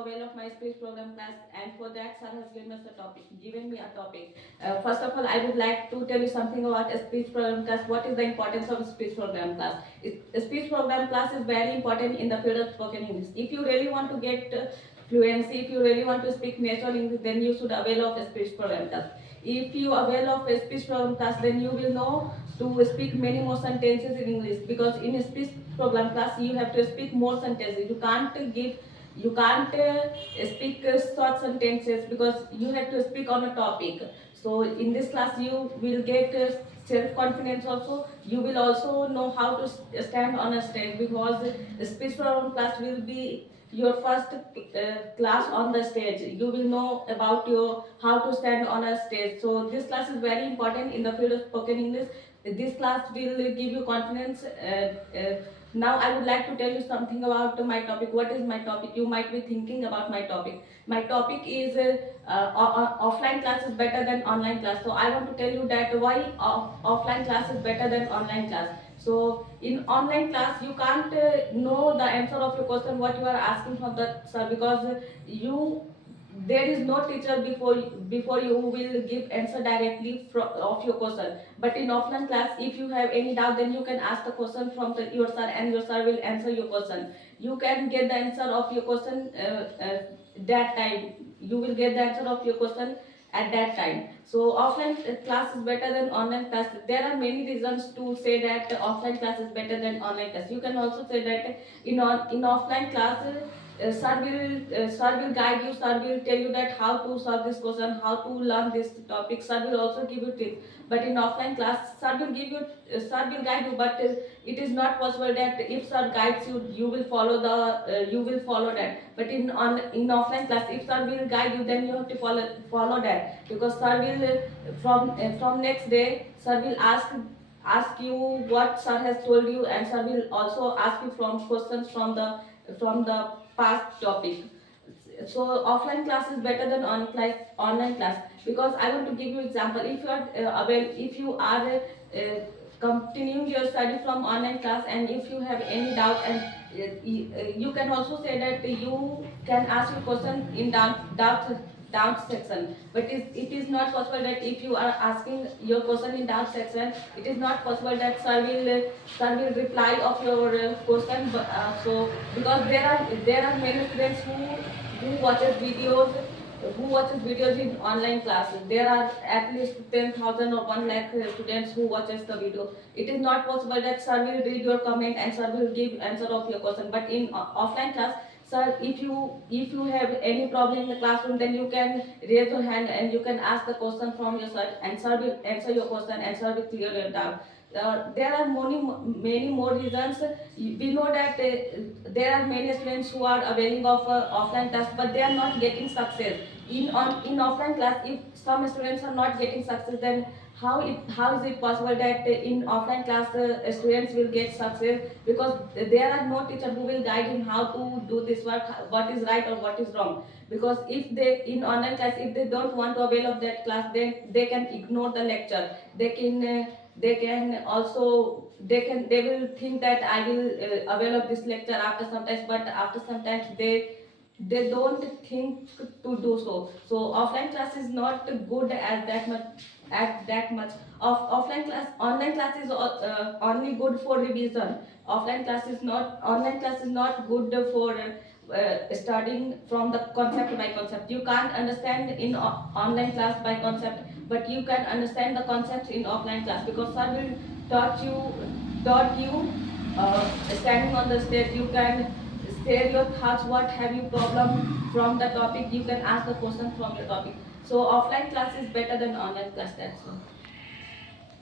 Avail of my speech program class, and for that sir has given me a topic. First of all, I would like to tell you something about a speech program class. What is the importance of a speech program class? A speech program class is very important in the field of spoken English. If you really want to get fluency, if you really want to speak natural English, then you should avail of a speech program class. If you avail of a speech program class, then you will know to speak many more sentences in English, because in a speech program class you have to speak more sentences. You can't speak short sentences, because you have to speak on a topic. So in this class you will get self-confidence also. You will also know how to stand on a stage, because speech program class will be your first class on the stage. You will know about your how to stand on a stage. So this class is very important in the field of spoken English. This class will give you confidence. Now I would like to tell you something about my topic. What is my topic? You might be thinking about my topic. My topic is offline class is better than online class. So I want to tell you that why offline class is better than online class. So in online class you can't know the answer of your question what you are asking from the sir, because you there is no teacher before you who will give answer directly of your question. But in offline class, if you have any doubt, then you can ask the question from your sir, and your sir will answer your question. You can get the answer of your question that time. You will get the answer of your question at that time. So offline class is better than online class. There are many reasons to say that offline class is better than online class. You can also say that in offline class, sir will guide you. Sir will tell you that how to solve this question, how to learn this topic. Sir will also give you tips. But in offline class, sir will guide you. But it is not possible that if sir guides you, you will follow that. But in offline class, if sir will guide you, then you have to follow that, because sir will from next day, sir will ask you what sir has told you, and sir will also ask you from questions from the past topic. So offline class is better than online class, because I want to give you example. If you are continuing your study from online class, and if you have any doubt, and you can also say that you can ask your question in doubt section. But it is not possible that if you are asking your question in doubt section, it is not possible that sir will reply of your question. So because there are many students who watches videos in online classes. There are at least 10,000 or 1 lakh students who watches the video. It is not possible that sir will read your comment and sir will give answer of your question. But in offline class, sir, if you have any problem in the classroom, then you can raise your hand and you can ask the question from your sir, and sir will answer your question, and sir will clear your doubt. There are many more reasons. We know that there are many students who are availing of offline class, but they are not getting success. In offline class, if some students are not getting success, then how is it possible that in offline class students will get success? Because there are no teacher who will guide him how to do this work, what is right or what is wrong. Because if they in online class, if they don't want to avail of that class, then they can ignore the lecture. They will think that I will avail of this lecture after some time, but after sometimes they don't think to do so. So offline class is not good as that much at that much of offline class. Online class is only good for revision. Online class is not good for studying from the concept by concept. You can't understand in online class by concept, but you can understand the concepts in offline class, because sir will taught you standing on the stage. You can share your thoughts. What have you problem from the topic? You can ask the question from your topic. So offline class is better than online class. That's all.